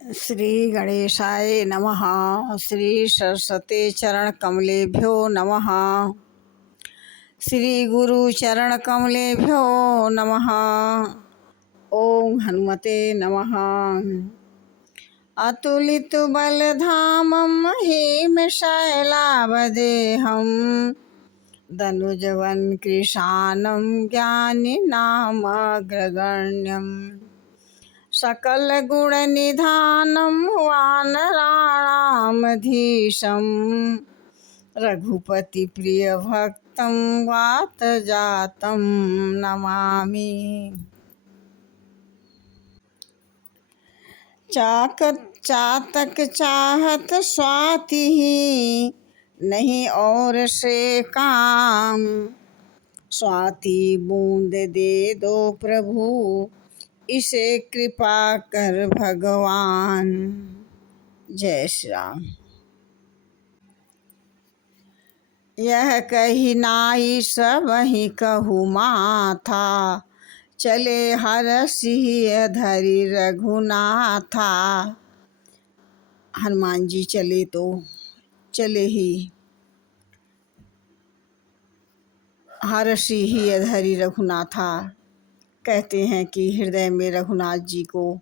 श्री गणेशाय नमः। श्री सरस्वती चरण कमलेभ्यो नमः। श्री गुरु चरण कमलेभ्यो नमः। ओम हनुमते नमः। अतुलित बलधामं हेमशैलावदेहं दनुजवन कृशानं ज्ञानिनामग्रगण्यम् सकल गुण निधानं वानराणामधीशं रघुपति प्रिय भक्तं वात जातं नमामि। चातक चाहत स्वाति नहीं और से काम, स्वाति बूंद दे दो प्रभु इसे कृपा कर भगवान। जय श्री राम। यह कही नाई सबहि कहु माथा, चले हरषि धरि रघुनाथा। हनुमान जी चले तो चले ही हरषि धरि रघुनाथा। कहते हैं कि हृदय में रघुनाथ जी को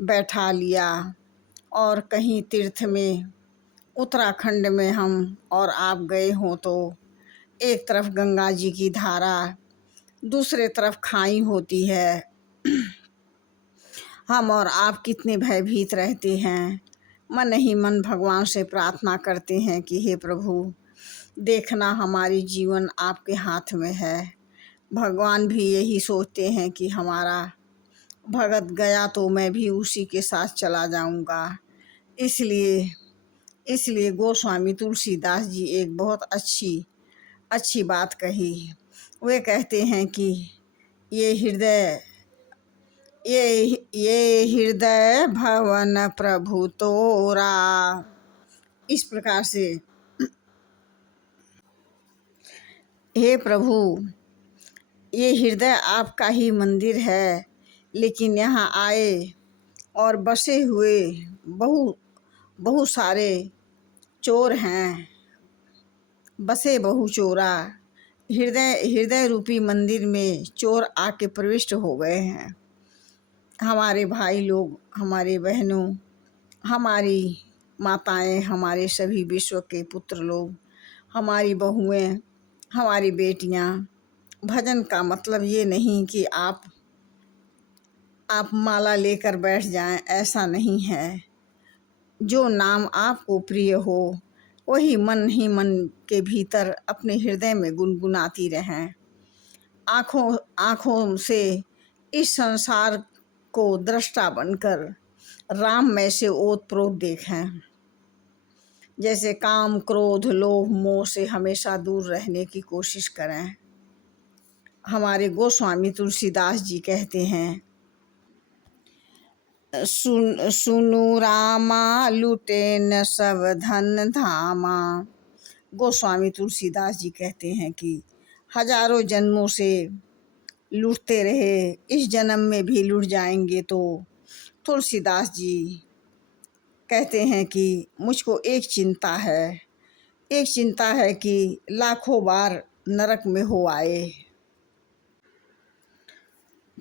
बैठा लिया। और कहीं तीर्थ में उत्तराखंड में हम और आप गए हों तो एक तरफ गंगा जी की धारा, दूसरे तरफ खाई होती है। हम और आप कितने भयभीत रहते हैं। मन ही मन भगवान से प्रार्थना करते हैं कि हे प्रभु, देखना हमारी जीवन आपके हाथ में है। भगवान भी यही सोचते हैं कि हमारा भगत गया तो मैं भी उसी के साथ चला जाऊंगा। इसलिए गोस्वामी तुलसीदास जी एक बहुत अच्छी बात कही। वे कहते हैं कि ये हृदय भवन प्रभु तोरा। इस प्रकार से, हे प्रभु, ये हृदय आपका ही मंदिर है, लेकिन यहाँ आए और बसे हुए बहुत सारे चोर हैं। बसे बहु चोरा। हृदय रूपी मंदिर में चोर आके प्रविष्ट हो गए हैं। हमारे भाई लोग, हमारे बहनों, हमारी माताएं, हमारे सभी विश्व के पुत्र लोग, हमारी बहुएं, हमारी बेटियां। भजन का मतलब ये नहीं कि आप माला लेकर बैठ जाएं, ऐसा नहीं है। जो नाम आपको प्रिय हो वही मन ही मन के भीतर अपने हृदय में गुनगुनाती रहें। आँखों से इस संसार को दृष्टा बनकर राम में से ओतप्रोत देखें। जैसे काम, क्रोध, लोभ, मोह से हमेशा दूर रहने की कोशिश करें। हमारे गोस्वामी तुलसीदास जी कहते हैं, सुनु रामा लुटे न सब धन धामा। गोस्वामी तुलसीदास जी कहते हैं कि हजारों जन्मों से लूटते रहे, इस जन्म में भी लूट जाएंगे। तो तुलसीदास जी कहते हैं कि मुझको एक चिंता है कि लाखों बार नरक में हो आए,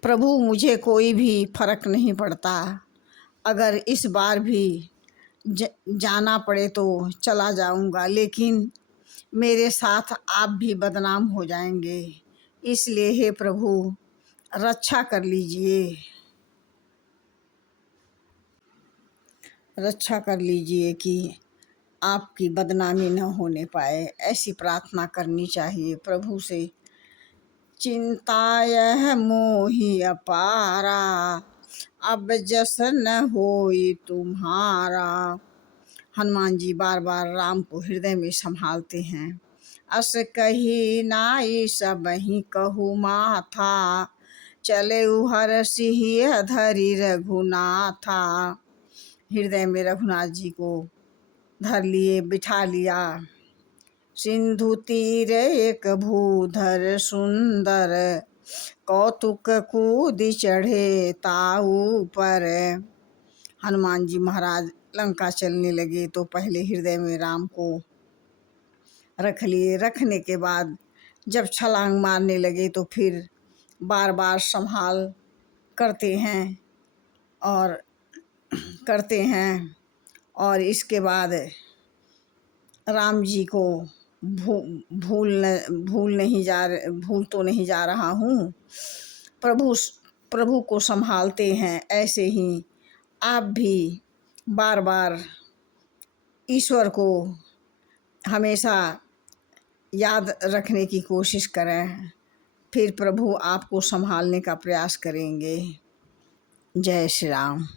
प्रभु मुझे कोई भी फर्क नहीं पड़ता। अगर इस बार भी जाना पड़े तो चला जाऊंगा, लेकिन मेरे साथ आप भी बदनाम हो जाएंगे। इसलिए हे प्रभु, रक्षा कर लीजिए कि आपकी बदनामी न होने पाए। ऐसी प्रार्थना करनी चाहिए प्रभु से। चिंता यह मोहि अपारा, अब जस न होई तुम्हारा। हनुमान जी बार बार राम को हृदय में संभालते हैं। अस कही नाई सबहि कहु माथा, चले हरषि धरि रघुनाथा। हृदय में रघुनाथ जी को धर लिए, बिठा लिया। सिंधु तीर एक भूधर सुंदर, कौतुक कूद चढ़े ताऊ पर। हनुमान जी महाराज लंका चलने लगे तो पहले हृदय में राम को रख लिए। रखने के बाद जब छलांग मारने लगे तो फिर बार बार संभाल करते हैं और इसके बाद राम जी को भूल तो नहीं जा रहा हूँ, प्रभु को संभालते हैं। ऐसे ही आप भी बार बार ईश्वर को हमेशा याद रखने की कोशिश करें, फिर प्रभु आपको संभालने का प्रयास करेंगे। जय श्री राम।